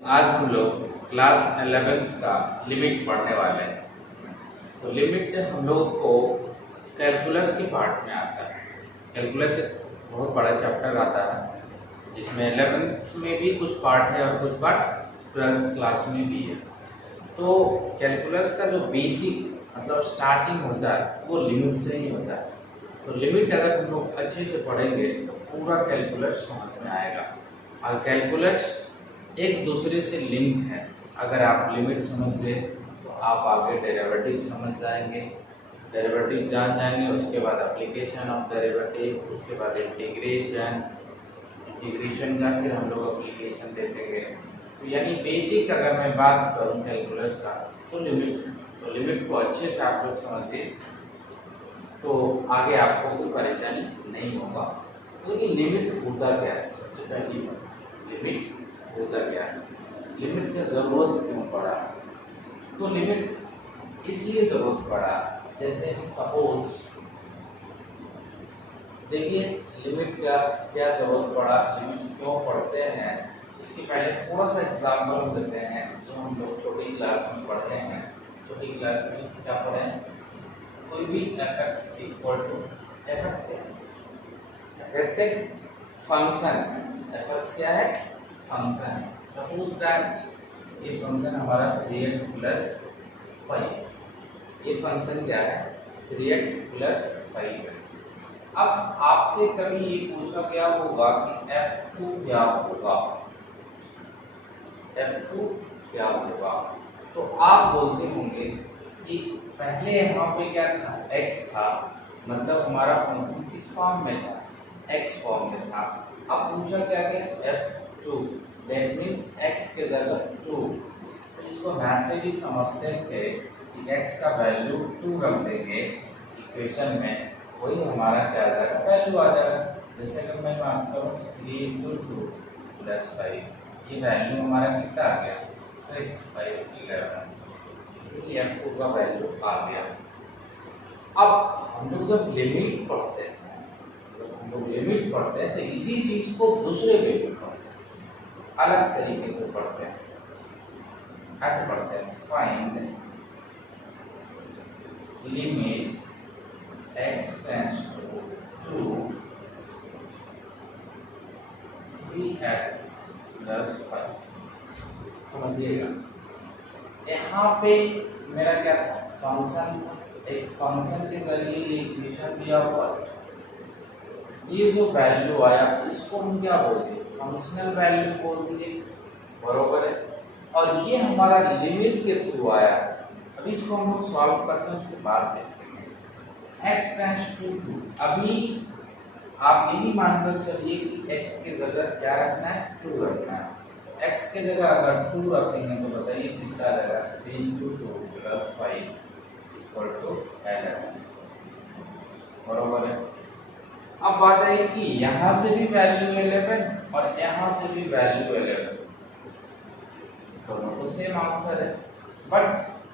आज हम लोग क्लास 11th का लिमिट पढ़ने वाले हैं। तो लिमिट हम लोग को कैलकुलस के पार्ट में आता है। कैलकुलस एक बहुत बड़ा चैप्टर आता है जिसमें 11th में भी कुछ पार्ट है और कुछ पार्ट 12th क्लास में भी है। तो कैलकुलस का जो बेसिक मतलब स्टार्टिंग होता है वो लिमिट से ही होता है। तो लिमिट अगर हम लोग अच्छे से पढ़ेंगे तो पूरा कैलकुलस समझ में आएगा। और कैलकुलस एक दूसरे से लिंक्ड है। अगर आप लिमिट समझ गए तो आप आगे डेरिवेटिव समझ जाएंगे, डेरिवेटिव जान जाएंगे, उसके बाद एप्लीकेशन ऑफ डेरिवेटिव, उसके बाद इंटीग्रेशन, इंटीग्रेशन का फिर हम लोग एप्लीकेशन देखेंगे। तो यानी बेसिक अगर मैं बात करूँ कैलकुलस का तो लिमिट को अच्छे से आप लोग समझिए तो आगे आपको कोई परेशानी नहीं होगा। तो ये लिमिट होता क्या है? सबसे पहली बात, लिमिट होता क्या है, लिमिट का जरूरत क्यों पड़ा? तो लिमिट इसलिए जरूरत पड़ा, जैसे हम सपोज देखिए लिमिट का क्या जरूरत पड़ा, लिमिट क्यों पढ़ते हैं, इसके पहले थोड़ा सा एग्जाम्पल देते हैं जो हम लोग छोटी क्लास में पढ़े हैं। छोटी क्लास में क्या पढ़े? कोई भी एफ इक्वल टू एफ एक फंक्शन, एफ क्या है? फंक्शन। सपोज दैट ये फंक्शन हमारा 3x प्लस 5, ये फंक्शन क्या है? 3x प्लस 5 है। अब आपसे कभी ये पूछा गया होगा कि f2 क्या होगा, f2 क्या होगा? तो आप बोलते होंगे कि पहले यहाँ पे क्या था? x था, मतलब हमारा फंक्शन किस फॉर्म में था? x फॉर्म में था। अब पूछा क्या गया? f2, दैट मीन्स x के जगह 2। तो इसको वैसे भी समझते थे कि x का वैल्यू 2 रख देंगे इक्वेशन में, वही हमारा क्या आ जाएगा? वैल्यू आ जाएगा। जैसे कि मैं मानता हूँ 3 × 2 + 5, ये वैल्यू हमारा कितना आ गया? 6 5 11। ये f2 का वैल्यू आ गया। अब हम लोग जब लिमिट पढ़ते हैं, तो इसी चीज को दूसरे वे में पढ़ते हैं, अलग तरीके से पढ़ते हैं। ऐसे पढ़ते हैं, find limit x tends to 3x + 5। समझिएगा, यहाँ पे मेरा क्या था? फंक्शन, एक फंक्शन के जरिए ये इक्वेशन दिया हुआ, ये जो वैल्यू आया इसको हम क्या बोलते हैं? फंक्शनल वैल्यू बोल दिए, बरोबर है। और ये हमारा लिमिट के थ्रू आया। अभी इसको हम लोग सॉल्व करते हैं, उसके बाद देखेंगे। x टेंड्स टू 2, अभी आप यही मानकर चलिए कि x के जगह क्या रखना है? 2 रखना है। x के जगह अगर 2 रखेंगे तो बताइए कितना रहेगा? 3 × 2 + 5 = 11, बरोबर है। अब बात आई कि यहाँ से भी वैल्यू 11 और यहाँ से भी वैल्यू 11, दोनों को सेम आंसर है, बट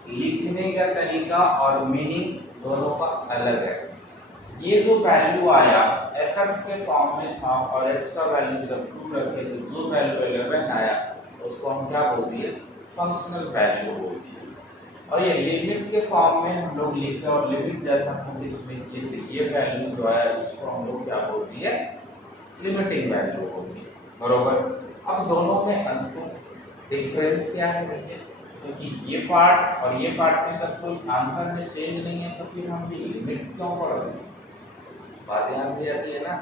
लिखने का तरीका और मीनिंग दोनों का अलग है। ये जो वैल्यू आया fx के फॉर्म में था और x का वैल्यू जब 2 रखे तो जो वैल्यू 11 आया उसको हम क्या बोल दिए? फंक्शनल वैल्यू बोल दिए। और ये लिमिट के फॉर्म में हम लोग लिखे और लिमिट जैसा हम इसमें किए थे, ये वैल्यू जो आया इसको हम लोग क्या बोल दिए? लिमिटिंग वैल्यू बोल दिए, बरोबर। अब दोनों में अंतर डिफरेंस क्या है देखिए, क्योंकि ये पार्ट और ये पार्ट में जब कोई आंसर में चेंज नहीं है तो फिर हम भी लिमिट क्यों पढ़ रहे हैं? बात यहाँ से आती है ना,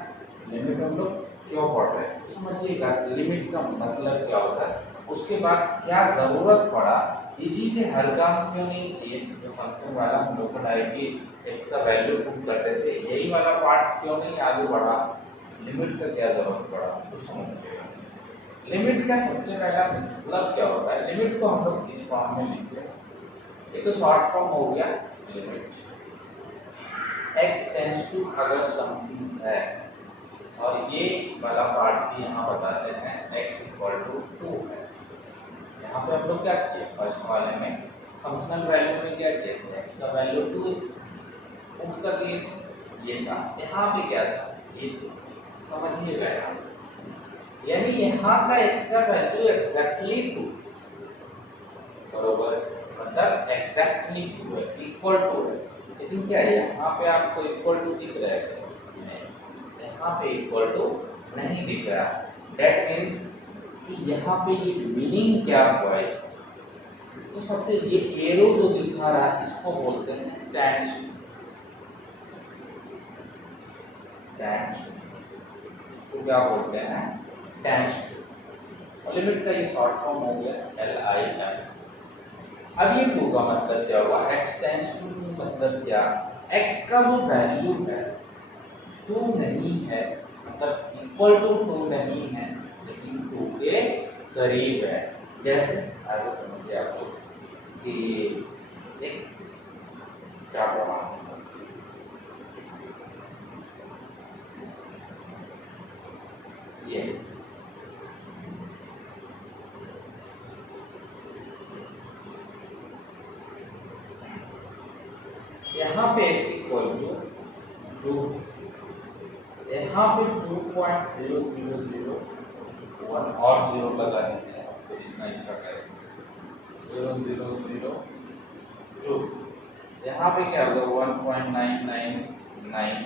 लिमिट हम लोग क्यों पढ़ रहे हैं? समझिएगा लिमिट का मतलब क्या होता है, उसके बाद क्या जरूरत पड़ा, इसी से हर काम क्यों नहीं किए? जो फंक्शन वाला हम लोग को डायरेक्टली x का वैल्यू पुट करते थे, यही वाला पार्ट क्यों नहीं आगे बढ़ा? लिमिट का क्या जरूरत पड़ा? तो समझिएगा लिमिट का सबसे पहला मतलब क्या होता है। लिमिट को हम लोग इस फॉर्म में लिखते हैं, ये तो शॉर्ट फॉर्म हो गया लिमिट। x टेंड्स टू अगर समथिंग है, और ये वाला पार्ट भी यहाँ बताते हैं x = 2 है। यहाँ पे हम लोग क्या किए? फर्स्ट वाले में फंक्शनल वैल्यू में क्या किए थे? x का वैल्यू 2 पुट कर दिए थे, ये था। यहाँ पे क्या था? ये समझिएगा, यहाँ यानी यहाँ का x का वैल्यू एग्जैक्टली 2, बरोबर, मतलब एग्जैक्टली 2 है, इक्वल टू है। लेकिन क्या है यहाँ पे आपको इक्वल टू दिख रहा है? नहीं, यहाँ पे इक्वल टू नहीं दिख रहा। दैट मीन्स कि यहाँ पे ये मीनिंग क्या हुआ इसका? तो सबसे ये एरो जो दिखा रहा है इसको बोलते हैं टेंस। इसको क्या बोलते हैं? टेंस। लिमिट का ये शॉर्ट फॉर्म हो गया LIM। अब ये 2 का मतलब क्या हुआ? x टेंस टू 2 मतलब क्या? x का जो वैल्यू है 2 नहीं है, मतलब इक्वल टू 2 नहीं है, लेकिन 2 के करीब है। जैसे आगे समझिए आप लोग कि एक चार्ट बनाना ये यहाँ पे x इक्वल टू 2, यहाँ पे 2.0001 और 0 लगा दीजिए, आपको जितना इच्छा करे। 0.002, यहाँ पे क्या होगा? 1.999,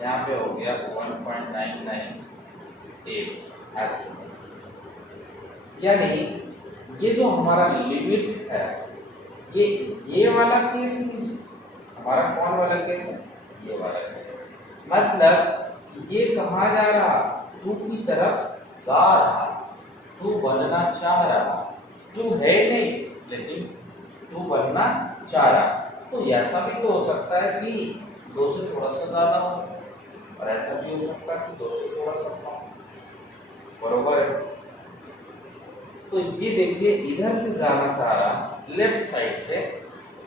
यहाँ पे हो गया 1.998। यानी ये जो हमारा लिमिट है ये वाला केस नहीं, हमारा कौन वाला केस है? ये वाला केस। मतलब ये कहाँ जा रहा? 2 की तरफ जा रहा, 2 बनना चाह रहा। 2 है नहीं, लेकिन 2 बनना चाह रहा। तो ऐसा भी तो हो सकता है कि 2 से थोड़ा सा ज्यादा हो, और ऐसा भी हो सकता है कि 2 से थोड़ा सा कम, बरोबर है। तो ये देखिए इधर से जाना चाह रहा लेफ्ट साइड से,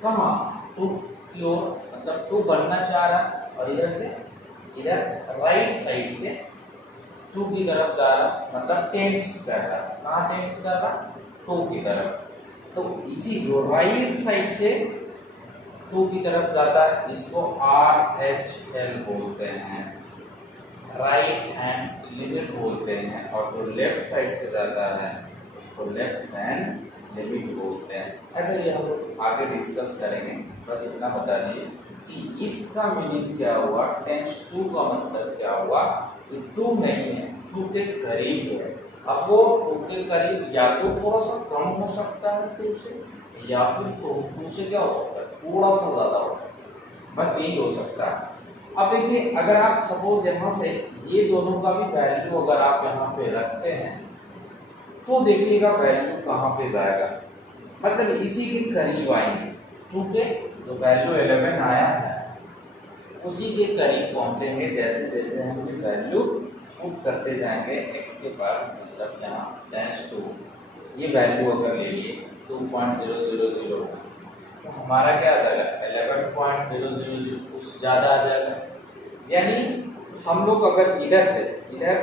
कहाँ? 2 की ओर, मतलब 2 बनना चाह रहा, और इधर से इधर राइट साइड से 2 की तरफ जा रहा, मतलब टेंस कर रहा। कहाँ टेंस कर रहा? 2 की तरफ। तो इसी जो राइट साइड से 2 की तरफ जाता है इसको RHL बोलते हैं, राइट हैंड लिमिट बोलते हैं, और जो लेफ्ट साइड से जाता है तो लेफ्ट हैंड लिमिट बोलते हैं। ऐसे ही हम लोग आगे डिस्कस करेंगे, बस इतना बता दीजिए कि इसका मीनिंग क्या हुआ। टेंस टू का मतलब क्या हुआ कि 2 नहीं है, 2 के करीब है। अब वो 2 के करीब या तो थोड़ा सा कम हो सकता है 2 से, या फिर तो 2 से क्या हो सकता है? थोड़ा सा ज्यादा हो सकता है, बस यही हो सकता है। अब देखिए अगर आप सपोज यहाँ से ये दोनों का भी वैल्यू अगर आप यहाँ पे रखते हैं तो देखिएगा वैल्यू कहाँ पे जाएगा, मतलब इसी के करीब आएंगे। 2 के जो वैल्यू 11 आया है उसी के करीब पहुंचेंगे, जैसे जैसे हम ये वैल्यू पुट करते जाएंगे x के पास, मतलब यहाँ टेंस टू ये वैल्यू अगर ले लिए 2.000 तो हमारा क्या आ जाएगा? 11.000, कुछ ज़्यादा आ जाएगा। यानी हम लोग अगर इधर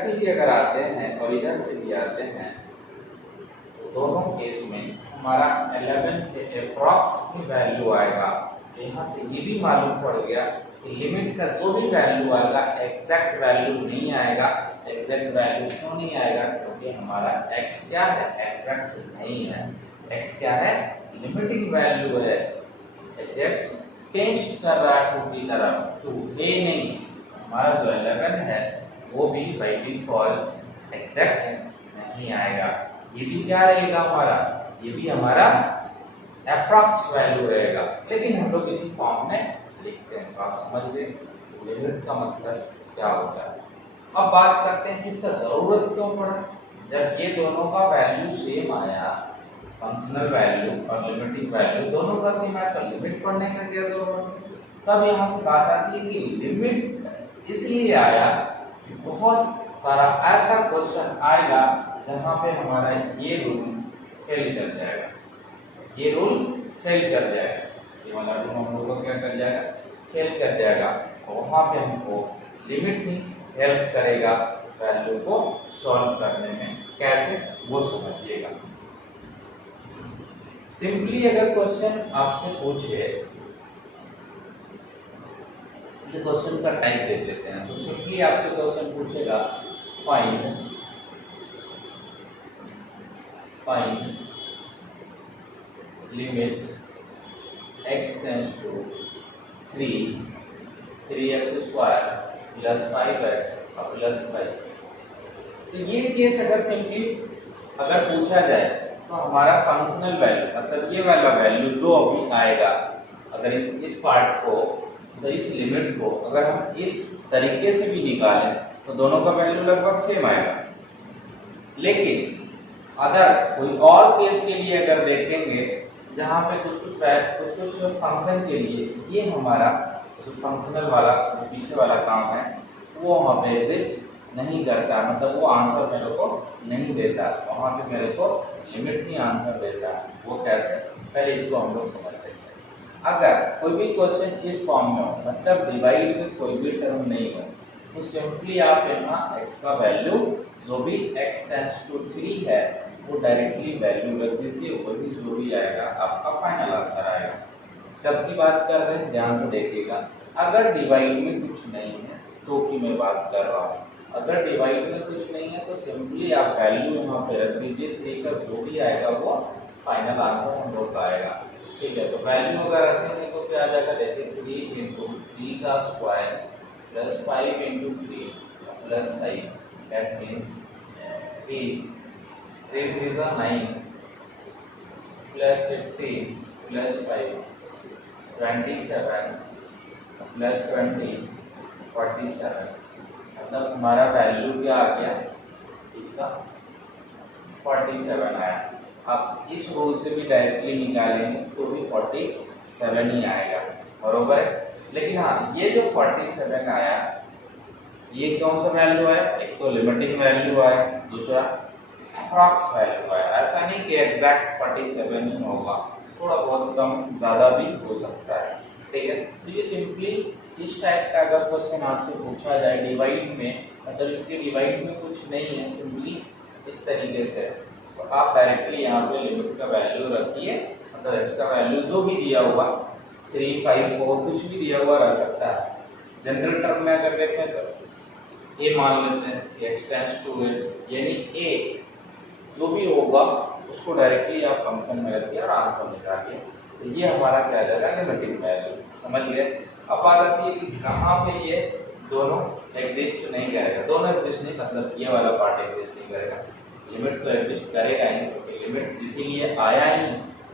से भी अगर आते हैं और इधर से भी आते हैं तो दोनों केस में हमारा 11 के अप्रॉक्स में वैल्यू आएगा। यहाँ से ये भी मालूम पड़ गया कि लिमिट का जो भी वैल्यू आएगा एग्जैक्ट वैल्यू नहीं आएगा। एग्जैक्ट वैल्यू क्यों नहीं आएगा? क्योंकि हमारा x क्या है? एग्जैक्ट नहीं है। x क्या है? लिमिटिंग वैल्यू है। एग्जैक्ट टेंस कर रहा है 2 की तरफ, 2 है नहीं। हमारा जो 11 है वो भी बाय डिफॉल्ट एग्जैक्ट नहीं आएगा। ये भी क्या रहेगा हमारा? ये भी हमारा अप्रॉक्स वैल्यू रहेगा, लेकिन हम लोग इसी फॉर्म में लिखते हैं। तो आप समझ गए लिमिट का मतलब क्या होता है। अब बात करते हैं कि इसका जरूरत क्यों पड़ा। जब ये दोनों का वैल्यू सेम आया, फंक्शनल वैल्यू और लिमिटिंग वैल्यू दोनों का सेम आया, तो लिमिट पढ़ने का क्या जरूरत है? तब यहाँ से बात आती है कि लिमिट इसलिए आया कि बहुत सारा ऐसा क्वेश्चन आएगा जहाँ पे हमारा ये रूल फेल कर जाएगा, ये रूल फेल कर जाएगा, ये वाला रूल हम लोग को क्या कर जाएगा? फेल कर जाएगा। और वहाँ पे हमको लिमिट ही हेल्प करेगा वैल्यू को सॉल्व करने में। कैसे वो समझिएगा। सिंपली अगर क्वेश्चन आपसे पूछे, क्वेश्चन का टाइप देख लेते हैं। तो सिंपली आपसे क्वेश्चन पूछेगा find find limit x tends to 3x square plus 5x और प्लस 5। तो ये केस अगर सिंपली अगर पूछा जाए तो हमारा फंक्शनल वैल्यू मतलब ये वाला वैल्यू जो अभी आएगा, अगर इस पार्ट को तो इस लिमिट को अगर हम इस तरीके से भी निकालें तो दोनों का वैल्यू लगभग सेम आएगा। लेकिन अगर कोई और केस के लिए अगर देखेंगे जहाँ पे कुछ फंक्शन के लिए ये हमारा जो फंक्शनल वाला जो पीछे वाला काम है वो वहाँ पे एग्जिस्ट नहीं करता, मतलब वो आंसर मेरे को नहीं देता, वहाँ पे मेरे को लिमिट ही आंसर देता है। वो कैसे, पहले इसको हम लोग समझते हैं। अगर कोई भी क्वेश्चन इस फॉर्म में हो, मतलब डिवाइड में कोई भी टर्म नहीं हो, तो सिंपली आप यहाँ x का वैल्यू जो भी x टेंड्स टू 3 है वो डायरेक्टली वैल्यू रख दीजिए, वही जो भी आएगा आपका फाइनल आंसर आएगा। कब की बात कर रहे हैं, ध्यान से देखिएगा। अगर डिवाइड में कुछ नहीं है तो की मैं बात कर रहा हूँ, अगर डिवाइड में कुछ नहीं है तो सिंपली आप वैल्यू यहाँ पे रख दीजिए, 3 का जो भी आएगा वो फाइनल आंसर हम लोग का आएगा। ठीक है, तो वैल्यू अगर रखेंगे तो क्या आ जाएगा, देखिए 3 इंटू 3 का square plus 5 into 3 plus 5, that means 3 3 9 plus 15 plus 5 27 plus 20 47, मतलब हमारा वैल्यू क्या आ गया इसका 47 आया। अब इस रूल से भी डायरेक्टली निकालेंगे तो भी 47 ही आएगा, बरोबर है। लेकिन हाँ, ये जो 47 आया ये कौन सा वैल्यू है, एक तो लिमिटिंग वैल्यू आया, दूसरा अप्रॉक्स वैल्यू आया। ऐसा नहीं कि एग्जैक्ट 47 ही होगा, थोड़ा बहुत कम ज़्यादा भी हो सकता है। ठीक है, तो ये सिंपली इस टाइप का अगर क्वेश्चन आपसे पूछा जाए डिवाइड में, मतलब इसके डिवाइड में कुछ नहीं है, सिंपली इस तरीके से, तो आप डायरेक्टली यहाँ पे लिमिट का वैल्यू रखिए, मतलब x का वैल्यू जो भी दिया हुआ 3 5 4 कुछ भी दिया हुआ रह सकता है। जनरल टर्म में अगर देखें तो a मान लेते हैं कि x टेंड्स टू a, यानी a जो भी होगा उसको डायरेक्टली आप फंक्शन में रखिए और आंसर निकालिए, तो ये हमारा क्या जाएगा लिमिटिंग वैल्यू। समझ गए। अब बात आती है कि कहाँ पे ये दोनों एग्जिस्ट नहीं करेगा, दोनों एग्जिस्ट नहीं मतलब ये वाला पार्ट एग्जिस्ट नहीं करेगा, लिमिट तो एग्जिस्ट करेगा ही, क्योंकि लिमिट इसीलिए आया ही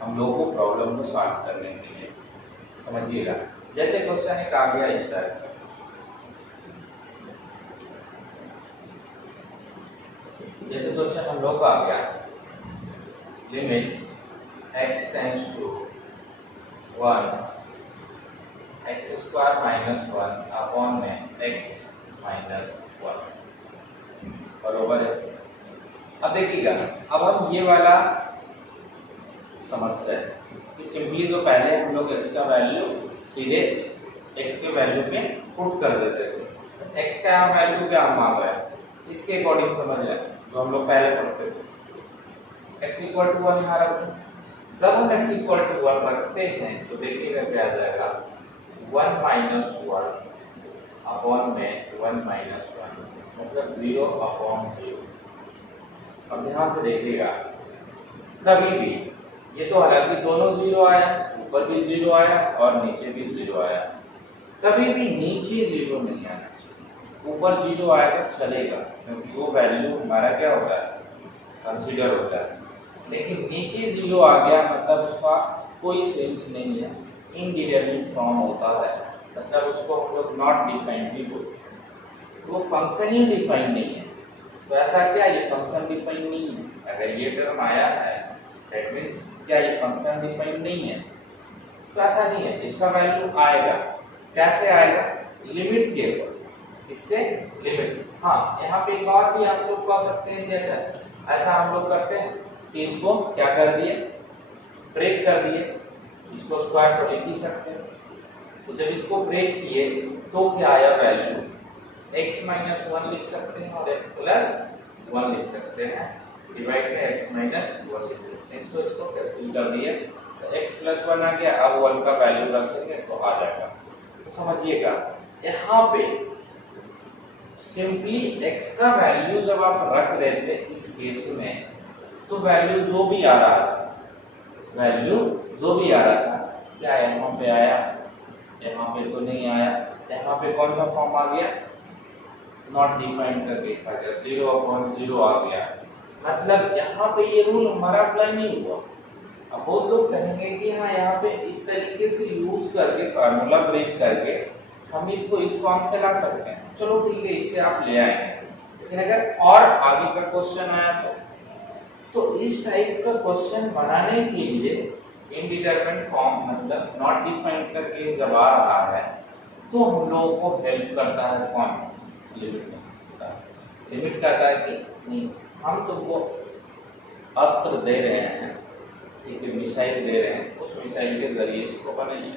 हम लोग को प्रॉब्लम को सॉल्व करने के लिए। समझिएगा, जैसे क्वेश्चन एक आ गया इस टाइप का, जैसे क्वेश्चन हम लोग का आ गया limit x tends to 1 x square minus 1 upon में x माइनस 1, बरोबर है। अब देखिएगा, अब हम ये वाला समझते हैं कि सिंपली जो पहले हम लोग x का वैल्यू सीधे x के वैल्यू पे पुट कर देते थे, x का वैल्यू क्या हम मांग रहे हैं इसके अकॉर्डिंग समझ रहे हैं जो हम लोग पहले पढ़ते थे। x इक्वल टू 1 यहाँ रखते हैं, जब हम x इक्वल टू 1 रखते हैं तो देखिएगा क्या आ जाएगा 1 माइनस 1 अपॉन में 1 माइनस 1, मतलब 0 अपॉन 0। अब ध्यान से देखिएगा, कभी भी ये तो हालांकि दोनों 0 आया, ऊपर भी 0 आया और नीचे भी 0 आया, कभी भी नीचे 0 नहीं आना चाहिए, ऊपर 0 आएगा चलेगा क्योंकि वो वैल्यू हमारा क्या होता है कंसीडर होता है। लेकिन नीचे 0 आ गया मतलब उसका कोई सेंस नहीं है, इनडिटरमिनेट फॉर्म होता है, मतलब उसको हम लोग नॉट डिफाइंड भी बोलते हैं, वो फंक्शन ही डिफाइन नहीं है। तो ऐसा क्या ये फंक्शन डिफाइन नहीं है, अगर ये टर्म आया है दैट मीन्स क्या ये फंक्शन डिफाइन नहीं है, तो ऐसा नहीं है, इसका वैल्यू आएगा। कैसे आएगा, लिमिट के ऊपर, इससे लिमिट। हाँ, यहाँ पे एक और भी आप लोग कह सकते हैं, जैसा ऐसा हम लोग करते हैं कि इसको क्या कर दिए ब्रेक कर दिए, इसको स्क्वायर तो लिख ही सकते हैं, तो जब इसको ब्रेक किए तो क्या आया वैल्यू x माइनस 1 लिख सकते हैं और x प्लस 1 लिख सकते हैं, डिवाइड में x माइनस 1 लिख सकते हैं, इसको कैंसिल कर दिए तो x प्लस 1 आ गया। अब 1 का वैल्यू रख देंगे तो आ जाएगा। तो समझिएगा, यहाँ पे सिंपली x का वैल्यू जब आप रख देते इस केस में तो वैल्यू जो भी आ रहा था, वैल्यू जो भी आ रहा था, क्या यहाँ पे आया, यहाँ पे तो नहीं आया, यहाँ पे कौन सा फॉर्म आ गया, नॉट डिफाइंड का केस आ गया, 0/0 आ गया। मतलब यहाँ पे ये रूल हमारा अप्लाई नहीं हुआ। अब बहुत लोग कहेंगे कि हाँ यहाँ पे इस तरीके से यूज करके, फार्मूला ब्रेक करके हम इसको इस फॉर्म से ला सकते हैं, चलो ठीक है, इससे आप ले आए। लेकिन अगर और आगे का क्वेश्चन आया तो इस टाइप का क्वेश्चन बनाने के लिए इनडिटरमिनेट फॉर्म, मतलब नॉट डिफाइंड का केस जब आ रहा है, तो हम लोगों को हेल्प करता है कौन, लिमिट करता है कि नहीं, हम तुमको अस्त्र दे रहे हैं, एक मिसाइल दे रहे हैं, उस मिसाइल के जरिए इसको बनाइए।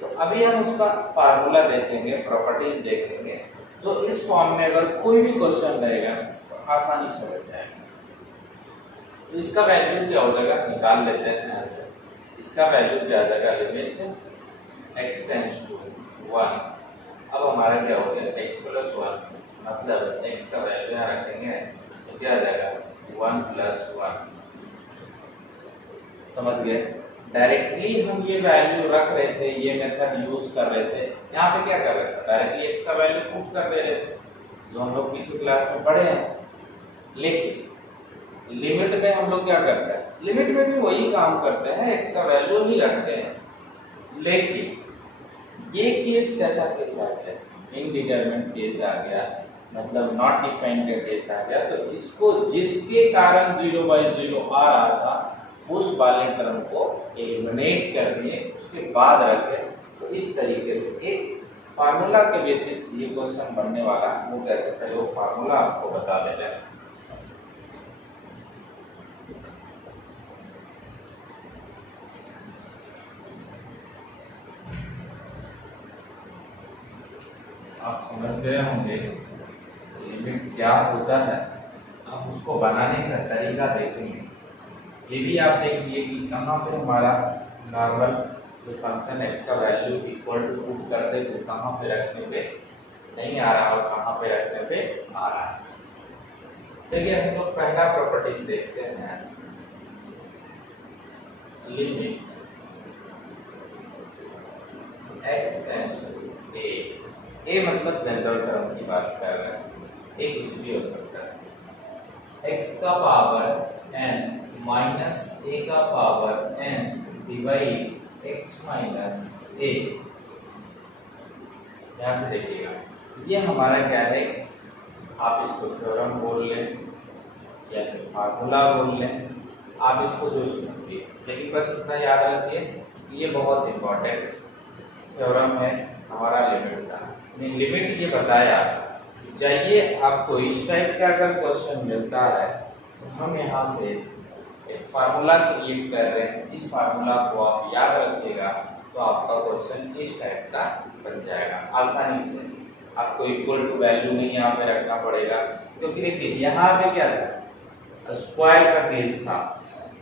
तो अभी हम उसका फार्मूला देखेंगे, प्रॉपर्टीज देखेंगे, तो इस फॉर्म में अगर कोई भी क्वेश्चन रहेगा तो आसानी से बन जाएगा। तो इसका वैल्यू क्या हो जाएगा, निकाल लेते हैं यहाँ से। इसका वैल्यू क्या आ जाएगा, लिमिट x टेंड्स टू 1। अब हमारा क्या हो गया, x + 1, मतलब x का वैल्यू यहाँ रखेंगे तो क्या आ जाएगा, 1 + 1। समझ गए? डायरेक्टली हम ये वैल्यू रख रहे थे, ये मेथड यूज कर रहे थे। यहाँ पे क्या कर रहे थे, डायरेक्टली x का वैल्यू पुट कर दे रहे थे, जो हम लोग पिछली क्लास में पढ़े हैं। लेकिन लिमिट में हम लोग क्या करते हैं, लिमिट में भी वही काम करते हैं, x का वैल्यू ही रखते हैं। लेकिन ये केस कैसा केस आ गया, इनडिटरमिनेट केस आ गया, मतलब नॉट डिफाइंड का केस आ गया। तो इसको जिसके कारण 0/0 आ रहा था, उस वाले टर्म को एलिमिनेट कर दिए, उसके बाद रखे। तो इस तरीके से एक फार्मूला के बेसिस ये क्वेश्चन बनने वाला, वो कैसे, पहले वो फार्मूला आपको बता देते हैं। आप समझ गए होंगे लिमिट क्या होता है। अब उसको बनाने का तरीका देखेंगे। ये भी आप देखिए कि कहाँ पे हमारा नॉर्मल जो फंक्शन x का वैल्यू इक्वल टू पुट करते थे, कहाँ पे रखने पे नहीं आ रहा और कहाँ पे रखने पे आ रहा है। देखिए हम लोग पहला प्रॉपर्टी देखते हैं, limit x tends to a। a मतलब जनरल टर्म की बात कर रहे हैं, a कुछ भी हो सकता है। x का पावर n माइनस a का power n divide x minus a। ध्यान से देखिएगा, ये हमारा क्या है, आप इसको थ्योरम बोल लें या फिर फार्मूला बोल लें, आप इसको जो समझिए। लेकिन बस इतना याद रखिए, ये बहुत इंपॉर्टेंट थ्योरम है हमारा लिमिट का। लिमिट ये बताया, चाहिए आपको इस टाइप का अगर क्वेश्चन मिलता है तो हम यहाँ से एक फार्मूला क्रिएट कर रहे हैं। इस फार्मूला को आप याद रखिएगा तो आपका क्वेश्चन इस टाइप का बन जाएगा आसानी से। आपको इक्वल टू वैल्यू नहीं यहाँ पे रखना पड़ेगा, क्योंकि देखिए यहाँ पे क्या था, स्क्वायर का केस था,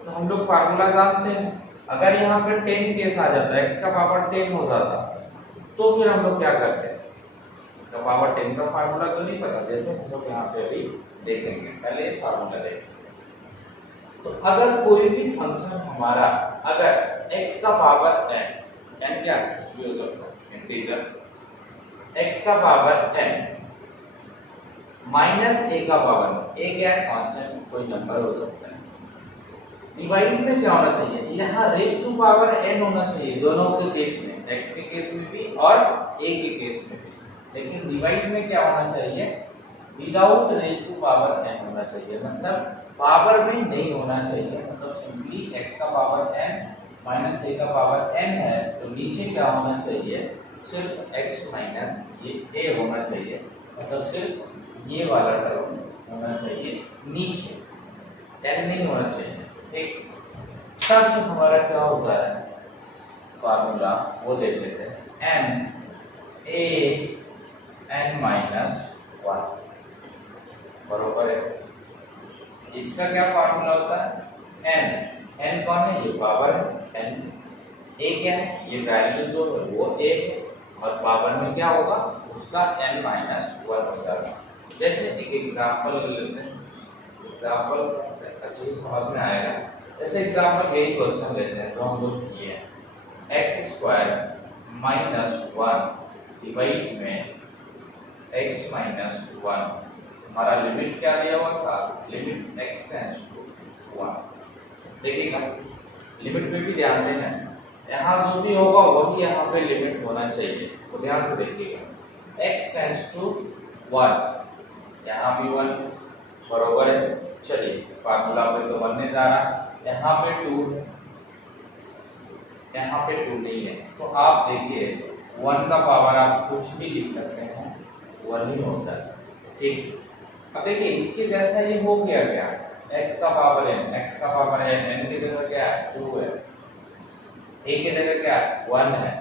तो हम लोग फार्मूला जानते हैं। अगर यहाँ पे 10 केस आ जाता, x का पावर 10 हो जाता, तो फिर हम लोग क्या करते हैं, इसका पावर 10 का फार्मूला तो नहीं पता, जैसे हम लोग यहाँ पे अभी देखेंगे। पहले फार्मूला देखेंगे। तो अगर कोई भी फंक्शन हमारा, अगर x का पावर n क्या भी हो सकता है, इंटीजर, x का पावर n माइनस a का पावर, a क्या है, कांस्टेंट, कोई नंबर हो सकता है। डिवाइड में क्या होना चाहिए, यहाँ रेज टू पावर n होना चाहिए, दोनों के केस में, x के केस में भी और a के केस में भी। लेकिन डिवाइड में क्या होना चाहिए, without raise to power n होना चाहिए, मतलब पावर में नहीं होना चाहिए। मतलब सिंपली x का पावर n माइनस a का पावर n है, तो नीचे क्या होना चाहिए, सिर्फ x माइनस ये a होना चाहिए, मतलब सिर्फ ये वाला टर्म होना चाहिए नीचे, n नहीं होना चाहिए। ठीक, तब हमारा क्या होता है फार्मूला, वो देख लेते हैं, n a n माइनस 1 बरोबर है। इसका क्या फार्मूला होता है, n कौन है, ये पावर है, n a क्या है, ये वैल्यू जो है वो a है, और पावर में क्या होगा, उसका n माइनस 1 हो जाएगा। जैसे एक एग्जाम्पल लेते हैं, एग्जाम्पल अच्छे से समझ में आएगा। जैसे एग्जाम्पल यही क्वेश्चन लेते हैं जो हम लोग किए हैं, एक्स स्क्वायर माइनस 1 डिवाइड में x माइनस 1, हमारा लिमिट क्या दिया हुआ था, लिमिट x टेंड्स टू 1। देखिएगा लिमिट में भी ध्यान देना है, यहाँ जो भी होगा वही यहाँ पे लिमिट होना चाहिए, तो ध्यान से देखिएगा। x टेंड्स टू 1, यहाँ भी 1 बरोबर है। चलिए फार्मूला पे तो बनने जा रहा, यहाँ पे 2 है, यहाँ पे 2 नहीं है, तो आप देखिए 1 का पावर आप कुछ भी लिख सकते हैं, 1 ही होता है। ठीक, अब देखिए इसके जैसा ये हो गया क्या, x का पावर n, x का पावर n, n की जगह क्या है 2 है, a की जगह क्या है 1 है,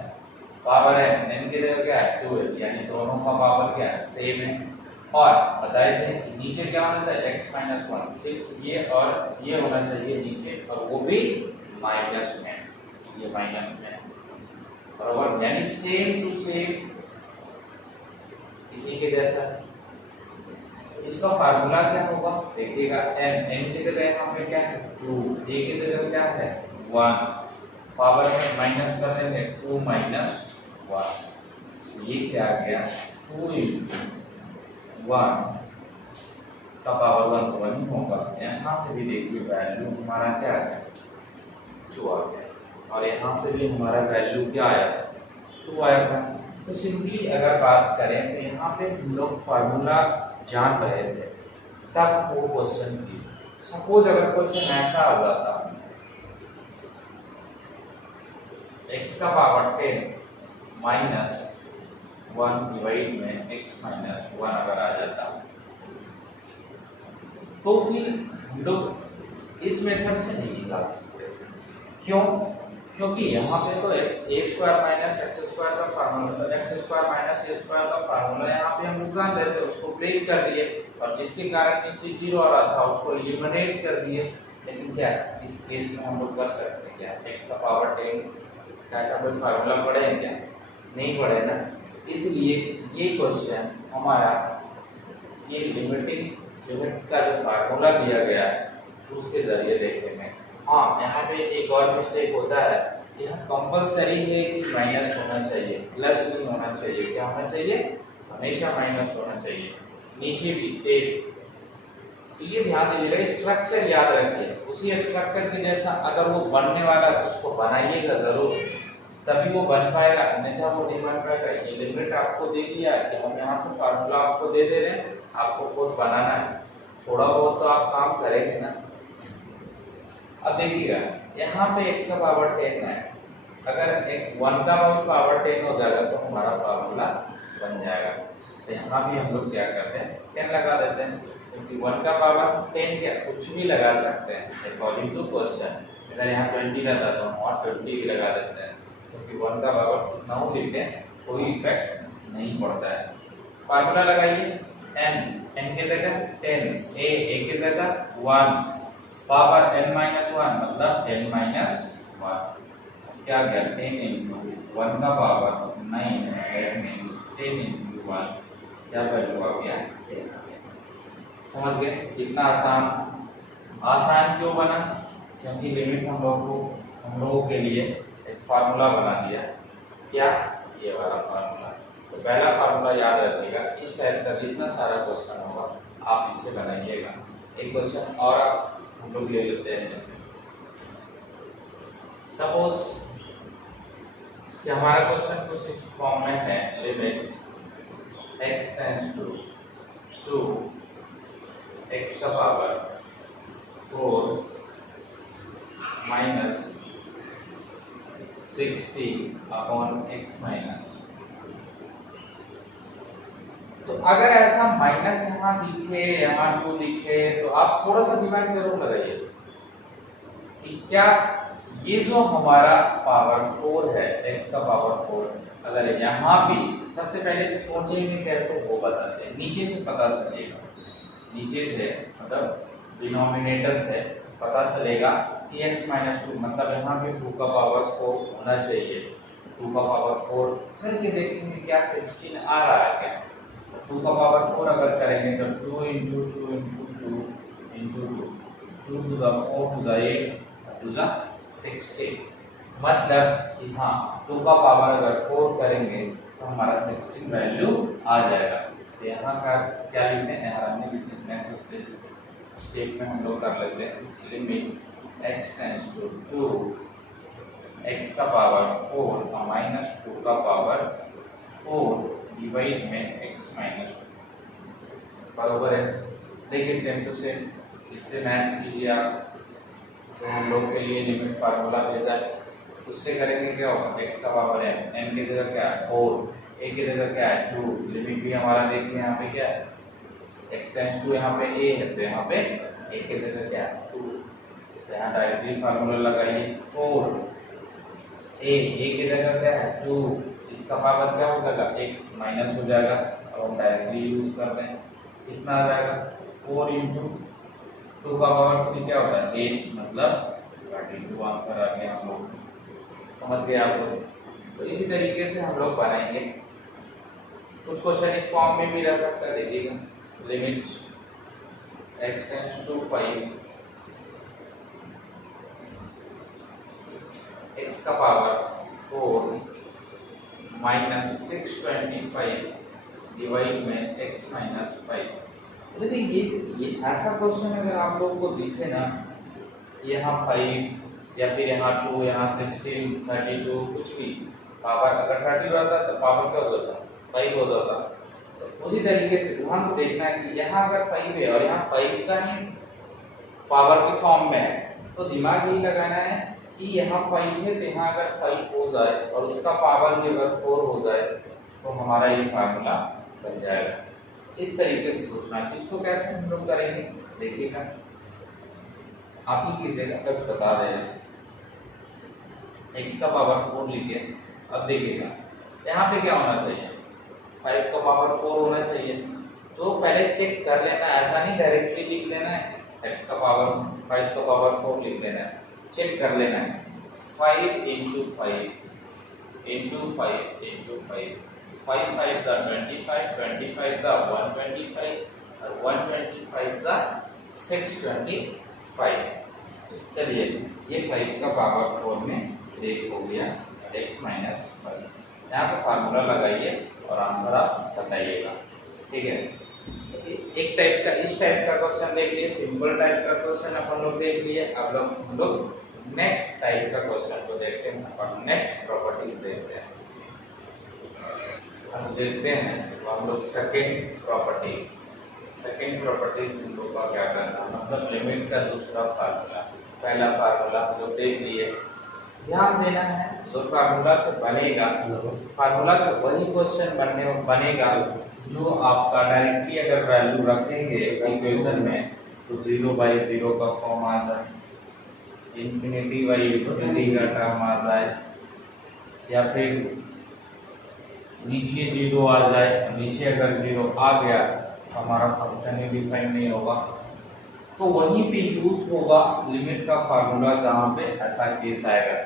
पावर n, n की जगह क्या है 2 है, यानी दोनों का पावर क्या है सेम है। और बताए थे नीचे क्या होना चाहिए x माइनस 1, सिर्फ ये और ये होना चाहिए नीचे, और वो भी माइनस में, ये माइनस में बराबर, यानी सेम टू सेम इसी के जैसा। इसका फार्मूला क्या होगा देखिएगा, n, n की जगह यहाँ पे क्या है 2, a की जगह क्या है 1, पावर में माइनस कर देंगे 2 माइनस 1, ये क्या आ गया 2 into 1 का पावर 1 तो 1 ही होगा। यहाँ से भी देखिए वैल्यू हमारा क्या है 2 आ गया, और यहाँ से भी हमारा वैल्यू क्या आया 2 आया था। तो सिंपली अगर बात करें तो यहाँ पे हम लोग फार्मूला जान रहे थे तब वो क्वेश्चन की, सपोज अगर क्वेश्चन ऐसा आ जाता x का पावर 10 माइनस 1 डिवाइड में x माइनस 1 अगर आ जाता, तो फिर हम लोग इस मेथड से नहीं निकाल सकते। क्यों? क्योंकि यहाँ पे तो a square minus x square का formula, x square minus a square का फार्मूला यहाँ पे हम लोग जान रहे थे, उसको ब्रेक कर दिए, और जिसके कारण नीचे 0 आ रहा था उसको एलिमिनेट कर दिए। लेकिन क्या इस केस में हम लोग कर सकते हैं क्या, x का पावर 10 ऐसा कोई फार्मूला पढ़े हैं क्या, नहीं पढ़े ना, इसलिए ये क्वेश्चन हमारा ये लिमिट का जो फार्मूला दिया गया है उसके जरिए देखेंगे। हाँ, यहाँ पे एक और मिस्टेक होता है, यह कंपलसरी है कि माइनस होना चाहिए, प्लस नहीं होना चाहिए। क्या होना चाहिए, हमेशा माइनस होना चाहिए, नीचे भी सेम। तो ये ध्यान दीजिएगा, स्ट्रक्चर याद रखिए, उसी स्ट्रक्चर के जैसा अगर वो बनने वाला है तो उसको बनाइएगा जरूर, तभी वो बन पाएगा, अन्यथा वो नहीं बन पाएगा। ये लिमिट आपको दे दिया है कि हम यहाँ से फार्मूला आपको दे दे रहे हैं, आपको खुद बनाना है, थोड़ा बहुत तो आप काम करेंगे ना। अब देखिएगा यहाँ पे x का पावर 10 है, अगर 1 का पावर 10 हो जाएगा तो हमारा फार्मूला बन जाएगा। तो यहाँ भी हम लोग क्या करते हैं 10 लगा देते हैं, क्योंकि 1 का पावर 10 क्या कुछ भी लगा सकते हैं अकॉर्डिंग टू क्वेश्चन। अगर यहाँ 20 लगा तो हम और 20 भी लगा देते हैं, क्योंकि 1 का पावर 9 लिखते हैं कोई इफेक्ट नहीं पड़ता है। फार्मूला लगाइए, n की जगह 10, a की जगह 1, पावर n माइनस 1 मतलब n माइनस 1, क्या गया 10 इंटू 1 का पावर 9, दैट मीन्स 10 इंटू 1, क्या वैल्यू आ गया 10 आ गया। समझ गए कितना आसान। आसान क्यों बना, क्योंकि लिमिट हम लोगों के लिए एक फार्मूला बना दिया, क्या ये वाला फार्मूला। तो पहला फार्मूला याद रखिएगा, इस टाइप का जितना सारा क्वेश्चन होगा आप इससे बनाइएगा। एक क्वेश्चन और आप हम लोग ले लेते हैं, सपोज कि हमारा क्वेश्चन कुछ इस फॉर्म में है, limit x tends to 2 x का power 4 minus 60 upon x minus. तो अगर ऐसा माइनस यहाँ दिखे, यहाँ 2 दिखे, तो आप थोड़ा सा दिमाग जरूर लगाइए कि क्या ये जो हमारा पावर 4 है, x का पावर 4, अगर यहाँ भी सबसे पहले सोचेंगे कैसे वो बताते हैं, नीचे से पता चलेगा, नीचे से मतलब डिनोमिनेटर से पता चलेगा कि x माइनस 2 मतलब यहाँ पे 2 का पावर 4 होना चाहिए। 2 का पावर 4 करके देखेंगे क्या 16 आ रहा है क्या, 2 का पावर 4 अगर करेंगे तो 2 into 2 into 2 into 2 2 to the 4 to the 8 to the 16। मतलब कि हाँ 2 का पावर अगर 4 करेंगे तो हमारा 16 वैल्यू आ जाएगा। तो यहाँ का क्या लिखते हैं, यहाँ हमने नेक्स्ट स्टेप में हम लोग कर लेते हैं limit x tends to 2 x का पावर 4 और माइनस 2 का पावर 4 डिवाइड में x माइनस, बराबर है। देखिए सेम टू सेम इससे मैच कीजिए आप, तो हम लोग के लिए लिमिट फार्मूला भेजा है, उससे करेंगे क्या होगा, x का पावर m की जगह क्या है 4, a की जगह क्या है 2, लिमिट भी हमारा देखिए यहाँ पे क्या है x टेंड्स टू यहाँ पे a है, तो यहाँ पे a की जगह क्या है 2, तो यहाँ डायरेक्टली फार्मूला लगाइए 4 a की जगह क्या है 2, इसका पावर क्या हो जाएगा 1 माइनस हो जाएगा। अब हम डायरेक्टली यूज करते हैं, कितना आ जाएगा 4 इंटू 2 का पावर 3 क्या होता है 8, मतलब 32 आंसर आ गया। हम लोग समझ गए आप लोग। तो इसी तरीके से हम लोग बनाएंगे, कुछ क्वेश्चन इस फॉर्म में भी रह सकता है। देखिएगा limit x tends to 5 x का पावर 4 माइनस 625 डिवाइड में x माइनस 5। देखिए ये ऐसा क्वेश्चन अगर आप लोगों को दिखे ना, यहाँ 5 या फिर यहाँ 2, यहाँ 16, 32 कुछ भी पावर अगर 30 रहता तो पावर क्या हो जाता 5 हो जाता। तो उसी तरीके से ध्यान से देखना है कि यहाँ अगर 5 है और यहाँ 5 का ही पावर के फॉर्म में है, तो दिमाग यही लगाना है कि यहाँ 5 है तो यहाँ अगर 5 हो जाए और उसका पावर भी अगर 4 हो जाए तो हमारा ये फार्मूला बन जाएगा। इस तरीके से सोचना है। इसको कैसे हम लोग करेंगे देखिएगा, आप ही कीजिएगा, बस बता दे रहे हैं। x का पावर 4 लिखिए। अब देखिएगा यहाँ पे क्या होना चाहिए, 5 का पावर 4 होना चाहिए, तो पहले चेक कर लेना, ऐसा नहीं डायरेक्टली लिख लेना है x का पावर 5 का पावर 4 लिख लेना है, चेक कर लेना है 5 इंटू 5 इंटू 5 इंटू 5, 5 5 का 25, 25 का 125 और 125 का 625। चलिए ये 5 का पावर 4 में एक हो गया x माइनस 5। यहाँ पे फार्मूला लगाइए और आंसर आप बताइएगा, ठीक है। एक टाइप का इस टाइप का क्वेश्चन देख लिए, सिंपल टाइप का क्वेश्चन अपन लोग देख लिए। अब हम लोग नेक्स्ट टाइप का क्वेश्चन को देखते हैं, अपन नेक्स्ट प्रॉपर्टीज देखते हैं। हम देखते हैं तो हम लोग सेकेंड प्रॉपर्टीज हम लोग का क्या करना, मतलब लिमिट का दूसरा फार्मूला। पहला फार्मूला हम लोग देख लिए, ध्यान देना है जो फार्मूला से बनेगा, फार्मूला से वही क्वेश्चन बनेगा जो आपका डायरेक्टली अगर वैल्यू रखेंगे इक्वेशन में तो 0/0 का फॉर्म आ जाए, इन्फिनिटी/इन्फिनिटी का टर्म आ जाए, या फिर नीचे 0 आ जाए। नीचे अगर 0 आ गया तो हमारा फंक्शन ही डिफाइन नहीं होगा, तो वहीं पे यूज होगा लिमिट का फार्मूला जहाँ पे ऐसा केस आएगा।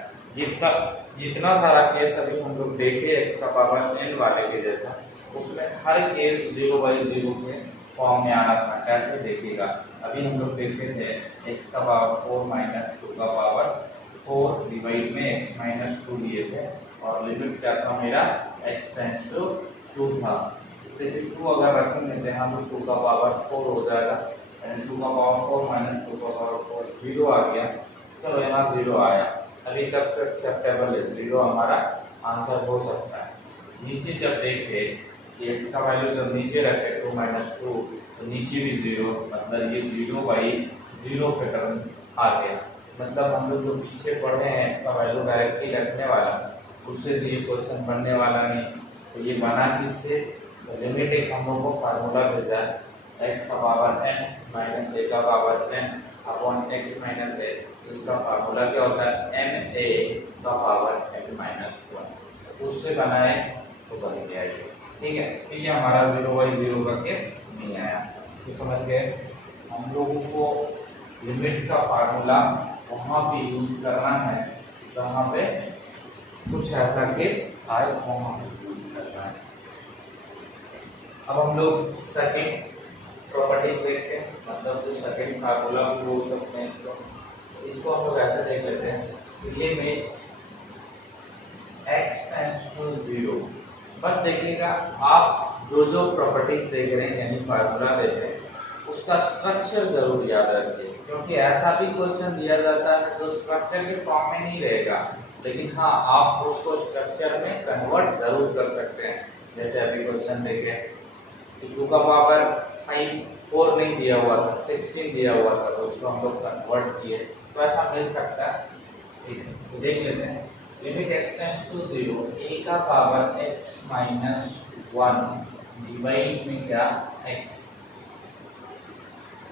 जितना सारा केस अभी हम लोग देखे x का पावर n वाले के जैसा, उसमें हर केस 0/0 के फॉर्म में आना था। कैसे देखिएगा, अभी हम लोग देखे थे x का पावर 4 माइनस 2 का पावर 4 डिवाइड में x माइनस 2 लिए थे, और लिमिट क्या था मेरा x टेंड्स टू 2 था। जैसे 2 अगर रखेंगे तो यहाँ पे 2 का पावर 4 हो जाएगा, 2 का पावर 4 माइनस 2 का पावर 4 0 आ गया। चलो यहाँ 0 आया, अभी तक एक्सेप्टेबल है, 0 हमारा आंसर हो सकता है। नीचे जब देखे कि x का वैल्यू जब नीचे रखे 2 माइनस 2 तो नीचे भी 0, मतलब ये 0/0 के टर्म आ गया। मतलब हम लोग जो पीछे पढ़े हैं x का वैल्यू डायरेक्टली रखने वाला, उससे भी ये क्वेश्चन बनने वाला नहीं। तो ये बना किससे, तो लिमिट एक हम लोग को फार्मूला भेजा है, x का पावर n माइनस a का power n upon x minus a। इसका फार्मूला क्या होता है n a का पावर n माइनस 1, उससे बनाए तो बन गया ये, ठीक है। तो ये हमारा 0/0 का केस नहीं आया, तो समझ गए। हम लोगों को लिमिट का फार्मूला वहाँ पे यूज करना है जहाँ पे कुछ ऐसा केस आए, वहाँ पे यूज करना है। अब हम लोग सेकेंड प्रॉपर्टीज देखते हैं, मतलब जो सेकंड फार्मूला भी बोल सकते हैं इसको हम लोग ऐसे देख लेते हैं। लिमिट x टेंड्स टू 0, बस देखिएगा आप जो जो प्रॉपर्टीज देख रहे हैं यानी फार्मूला देख रहे हैं उसका स्ट्रक्चर जरूर याद रखिए, क्योंकि ऐसा भी क्वेश्चन दिया जाता है तो स्ट्रक्चर के फॉर्म में नहीं रहेगा, लेकिन हाँ आप उसको स्ट्रक्चर में कन्वर्ट जरूर कर सकते हैं। जैसे अभी क्वेश्चन देखें कि 2 का पावर 4 नहीं दिया हुआ था, 16 दिया हुआ था, तो उसको हम लोग कन्वर्ट किए तो ऐसा मिल सकता है। ठीक है, तो देख लेते हैं। Limit x tends to 0 a का पावर x माइनस 1 डिवाइड में क्या x,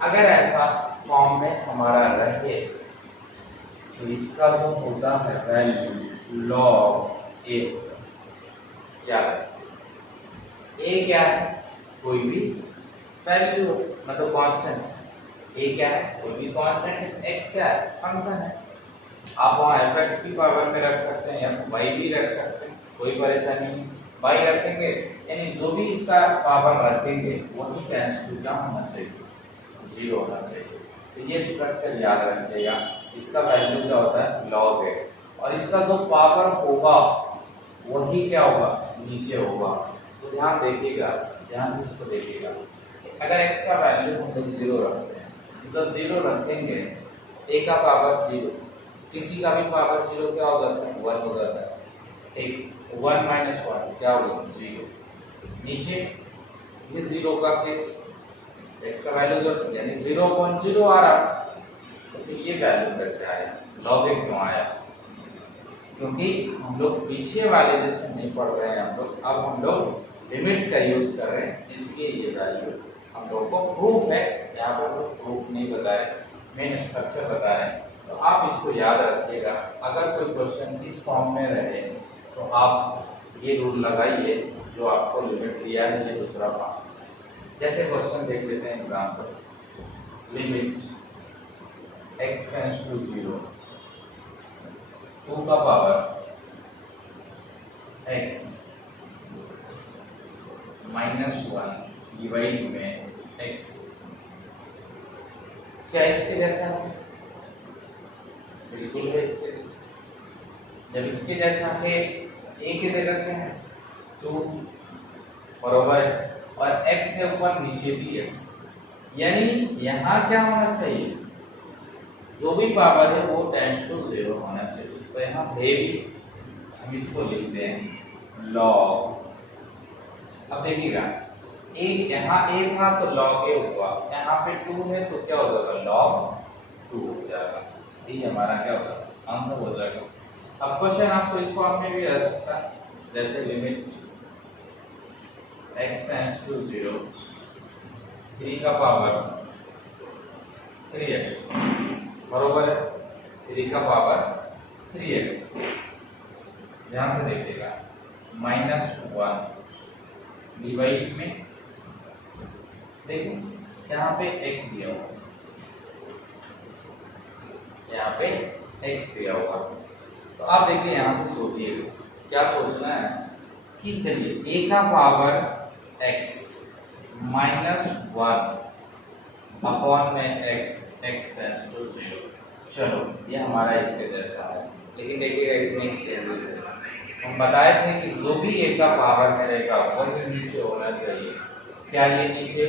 अगर ऐसा फॉर्म में हमारा रहे तो इसका जो होता है वैल्यू log a, क्या a क्या है, कोई भी वैल्यू मतलब कांस्टेंट। a क्या है, कोई भी कांस्टेंट है। x क्या है, फंक्शन है। आप वहाँ fx की पावर में रख सकते हैं या y भी रख सकते हैं, कोई परेशानी नहीं। y रखेंगे यानी जो भी इसका पावर रखेंगे वही टेंड्स टू क्या होना चाहिए, 0 होना चाहिए। तो ये स्ट्रक्चर याद रखिएगा। इसका वैल्यू क्या होता है, log है, और इसका जो पावर होगा वही क्या होगा, नीचे होगा। तो ध्यान देखिएगा, ध्यान से इसको देखिएगा। अगर x का वैल्यू हम लोग 0 रखते हैं, जब 0 रखेंगे a का पावर 0, किसी का भी पावर 0 क्या हो जाता है, 1 हो जाता है। ठीक, 1 माइनस 1 क्या होगा, 0। नीचे ये 0 का केस, x का वैल्यू जो यानी 0.0 आ रहा, तो फिर ये वैल्यू कैसे आया, log a क्यों आया, क्योंकि हम लोग पीछे वाले जैसे नहीं पढ़ रहे हैं हम लोग, अब हम लोग लिमिट का यूज कर रहे हैं, इसलिए ये वैल्यू हम लोग को प्रूफ है। यहाँ पर तो प्रूफ नहीं बताए, मेन स्ट्रक्चर बता रहे हैं, तो आप इसको याद रखिएगा। अगर कोई क्वेश्चन इस फॉर्म में रहे तो आप ये रूल लगाइए जो आपको लिमिट दिया है, ये दूसरा फॉर्म। जैसे क्वेश्चन देख लेते हैं example, limit x tends to 0 2 का पावर x माइनस 1 डिवाइड में x, क्या इसके जैसा है, बिल्कुल है इसके जैसा। जब इसके जैसा है a के दे रखे हैं 2 बराबर है, और x से ऊपर नीचे भी x, यानी यहाँ क्या होना चाहिए, जो भी पावर है वो टेंड्स टू 0 होना चाहिए। तो यहाँ है भी, हम इसको लिखते हैं log। अब देखिएगा एक यहाँ a था तो log a हुआ, यहाँ पे 2 है तो क्या हो जाएगा, log 2 हो जाएगा। ये हमारा क्या होगा, आंसर हो जाएगा। अब क्वेश्चन आपको इस फॉर्म में भी आ सकता है, जैसे लिमिट x टेंड्स टू 0 3 का पावर 3x बरोबर है, 3 का पावर 3x, ध्यान से देखिएगा, माइनस 1 डिवाइड में, देखिए यहाँ पे x दिया हुआ, यहाँ पे x दिया हुआ, तो आप देखिए यहाँ से सोचिए क्या सोचना है कि चलिए a का पावर x माइनस 1 अपॉन में x टेंड्स टू 0। चलो ये हमारा इसके जैसा है, लेकिन देखिएगा इसमें एक चेंजेस है। हम बताए थे कि जो भी a का पावर रहेगा वही नीचे होना चाहिए। क्या ये नीचे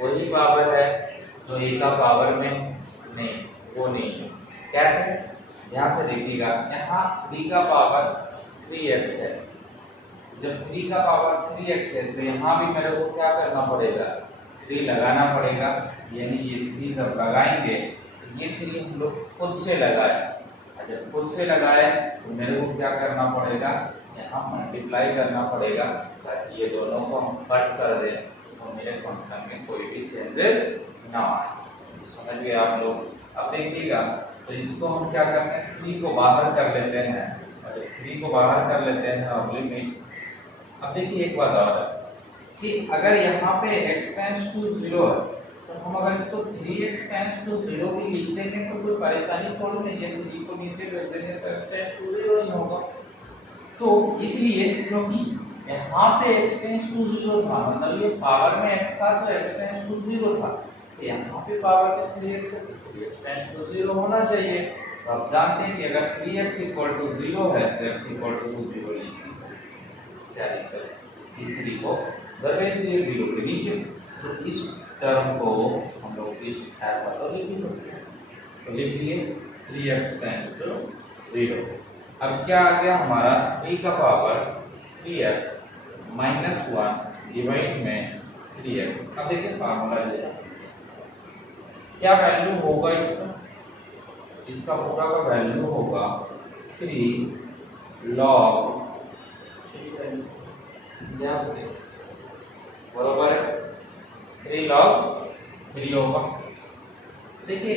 वही पावर है जो a का पावर में, नहीं वो नहीं है। कैसे, ध्यान से देखिएगा, यहाँ 3 का पावर 3x है, जब 3 का पावर 3x है तो यहाँ भी मेरे को क्या करना पड़ेगा, 3 लगाना पड़ेगा, यानी ये 3 जब लगाएंगे ये 3 हम लोग खुद से लगाए, जब खुद से लगाए तो मेरे को क्या करना पड़ेगा, यहाँ मल्टीप्लाई करना पड़ेगा, ताकि ये दोनों को हम कट कर दें तो मेरे फंक्शन में कोई भी चेंजेस ना आए। समझ गए आप लोग। अब देखिएगा तो इसको हम क्या करते हैं, 3 को बाहर कर लेते हैं, और 3 को बाहर कर लेते हैं और लिमिट। अब देखिए एक बात और है कि अगर यहाँ पे x टेंड्स टू 0 है तो हम अगर इसको 3x टेंड्स टू 0 भी लिख देंगे तो कोई परेशानी थोड़ी नहीं है, 3 को नीचे भेज देंगे तो x टेंड्स टू 0 ही होगा। तो इसलिए क्योंकि यहाँ पे x टेंस टू 0 था, मतलब ये पावर में x था तो x टेंस टू 0 था, तो यहाँ पे पावर में 3x है तो 3x टेंस टू 0 होना चाहिए। तो आप जानते हैं कि अगर 3x इक्वल टू 0 है तो x इक्वल टू 0 लिख सकते, क्या लिख सकते हैं, 3 को दबे दिए 0 के नीचे, तो इस टर्म को हम लोग इस ऐसा तो लिख ही सकते हैं, तो लिख दिए 3x टेंस टू 0। अब क्या आ गया हमारा e का पावर 3x माइनस 1 डिवाइड में 3x। अब देखिए फार्मूला जैसा क्या वैल्यू होगा इसका पूरा का वैल्यू होगा 3 log बराबर 3 log 3 होगा। देखिए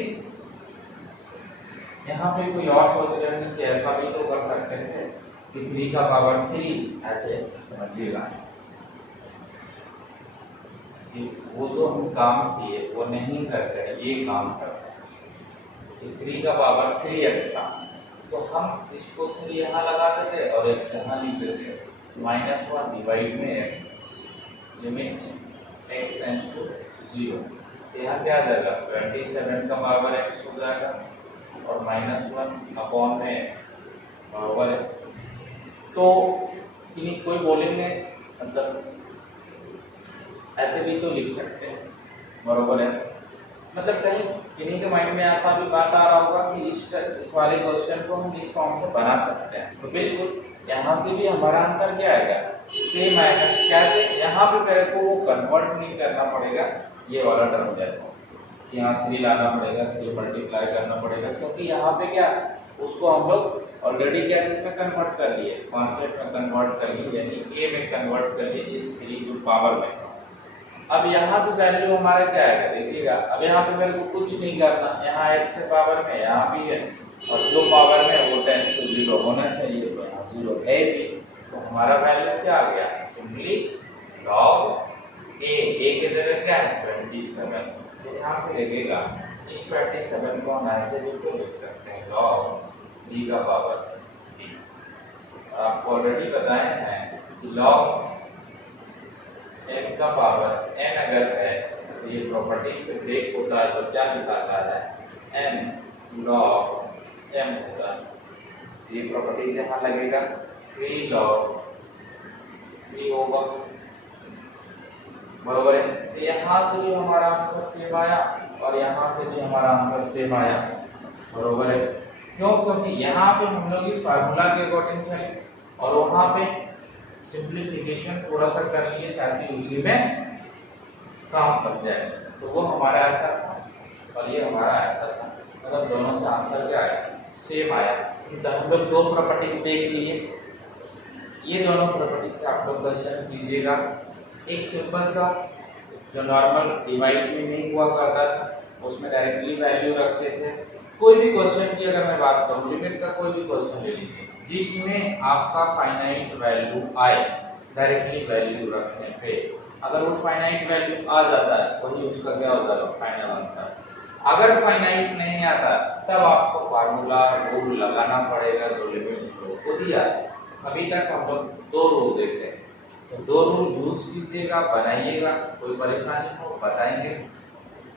यहाँ पे कोई और सोच रहे हैं कि ऐसा भी तो कर सकते थे कि 3 का पावर 3 ऐसे समझिएगा, वो जो हम काम किए वो नहीं करते हैं, ये काम करते हैं। 3 का पावर 3x था तो हम इसको 3 यहाँ लगा देते और x यहाँ लिख देते, -1 डिवाइड में x limit x tends to 0। यहाँ क्या आ जाएगा 27 का पावर x हो जाएगा और -1 अपॉन में x बराबर है। तो इन्हीं कोई बोलेंगे मतलब ऐसे भी तो लिख सकते हैं, बरोबर है। मतलब कहीं किन्हीं के माइंड में ऐसा भी बात आ रहा होगा कि इस वाले क्वेश्चन को हम इस फॉर्म से बना सकते हैं, तो बिल्कुल यहाँ से भी हमारा आंसर क्या आएगा, सेम आएगा। कैसे, यहाँ पे मेरे को वो कन्वर्ट नहीं करना पड़ेगा ये वाला टर्म जैसा, यहाँ 3 लाना पड़ेगा, 3 मल्टीप्लाई करना पड़ेगा, क्योंकि यहाँ पे क्या उसको हम लोग ऑलरेडी क्या चीज में कन्वर्ट कर लिए, कॉन्सेप्ट में कन्वर्ट कर लिए, यानी ए में कन्वर्ट कर लिए इस 3 को पावर में। अब यहाँ से वैल्यू हमारा क्या आएगा देखिएगा, अब यहाँ पे मेरे को कुछ नहीं करना, यहाँ x से पावर में यहाँ भी है और जो पावर में वो टेंस टू 0 होना चाहिए, तो यहाँ 0 है भी, तो हमारा वैल्यू क्या आ गया, सिंपली log a की जगह क्या है 27, तो यहाँ से लगेगा इस 27 को हम ऐसे भी तो लिख सकते हैं log b का पावर 3। आपको ऑलरेडी बताए हैं कि log m का पावर n अगर है तो ये प्रॉपर्टी से ब्रेक होता है तो क्या दिखाता है m log m होता है, ये प्रॉपर्टी यहाँ लगेगा 3 log 3 होगा, बरोबर है। तो यहाँ से भी हमारा आंसर सेम आया और यहाँ से भी हमारा आंसर सेम आया, बरोबर है। क्यों, क्योंकि यहाँ पे हम लोग इस फार्मूला के अकॉर्डिंग चले और वहाँ पे सिंप्लीफिकेशन थोड़ा सा कर लिए ताकि उसी में काम बन जाए, तो वो हमारा ऐसा था और ये हमारा ऐसा था, मतलब दोनों से आंसर क्या आया, सेम आया। तो हम लोग दो प्रॉपर्टी देख लिए, ये दोनों प्रॉपर्टी से आप लोग क्वेश्चन कीजिएगा। एक सिंपल सा जो नॉर्मल डिवाइड में नहीं हुआ करता था उसमें डायरेक्टली वैल्यू रखते थे। कोई भी क्वेश्चन की अगर मैं बात करूँ, लिमिट का कोई भी क्वेश्चन ले लीजिए जिसमें आपका फाइनाइट वैल्यू आए, डायरेक्टली वैल्यू रखने पे अगर वो फाइनाइट वैल्यू आ जाता है वही उसका क्या हो जाएगा, फाइनल आंसर। अगर फाइनाइट नहीं आता तब आपको फार्मूला रूल लगाना पड़ेगा, जो लिमिट को दिया है। अभी तक हम लोग 2 रूल देते हैं, तो 2 रूल यूज कीजिएगा, बनाइएगा, कोई परेशानी हो बताएंगे।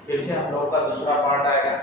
फिर से हम लोग का दूसरा पार्ट आएगा।